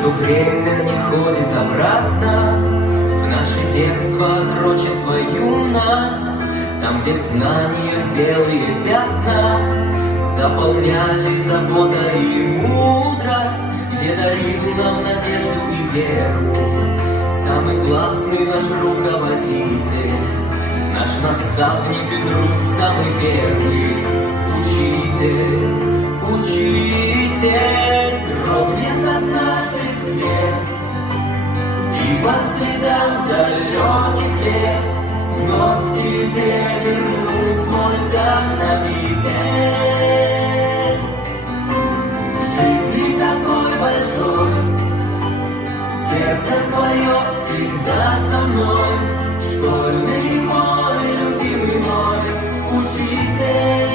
что время не ходит обратно в наше детство, отрочество, юность. Там, где в знаниях белые пятна заполняли забота и мудрость, где дарил нам надежду и веру самый классный наш руководитель, наш наставник и друг, самый первый учитель, учитель. Дрогнет однажды свет, и по следам далеких лет вновь к тебе вернусь, мой вдохновитель. В жизни такой большой, сердце твое всегда со мной, школьный мой, любимый мой учитель,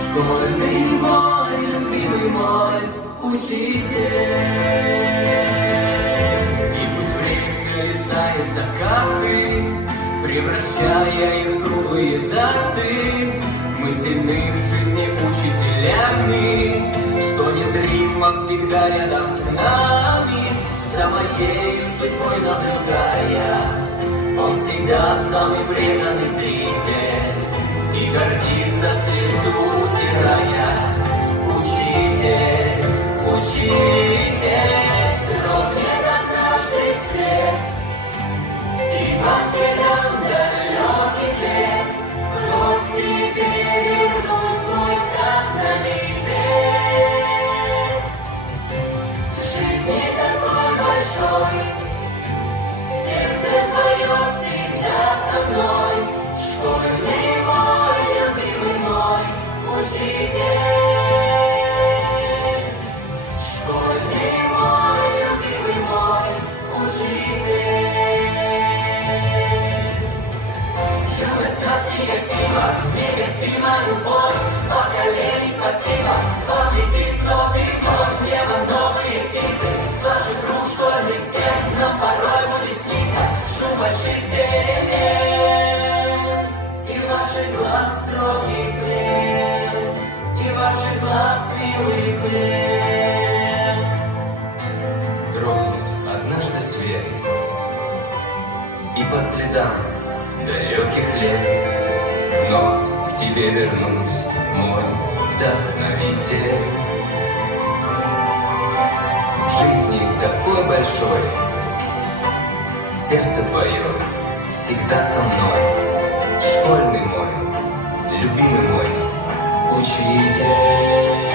школьный мой, любимый мой учитель. И пусть время листает закаты, превращая их в круглые даты, мы сильны в жизни учителями, что незримо всегда рядом с нами, за моей судьбой наблюдая. Он всегда самый преданный зритель и гордится, слезу утирая. Учитель, учитель, дрогнет однажды свет, и по следам далеких лет вновь к тебе вернусь, мой вдохновитель. В жизни такой большой, сердце твое всегда со мной, школьный мой, любимый мой учитель, школьный мой, любимый мой учитель. Юность нас негасима, негасима любовь, поколений спасибо, вам летит вновь и вновь в небо новые птицы. С ваших рук школьных стен нам порой будет сниться шум больших перемен, и ваших глаз строгий плен, и ваших глаз милый плен. Дрогнет однажды свет, и по следам далеких лет вновь к тебе вернусь, мой вдохновитель. В жизни такой большой, сердце твое всегда со мной, школьный мой, любимый мой учитель.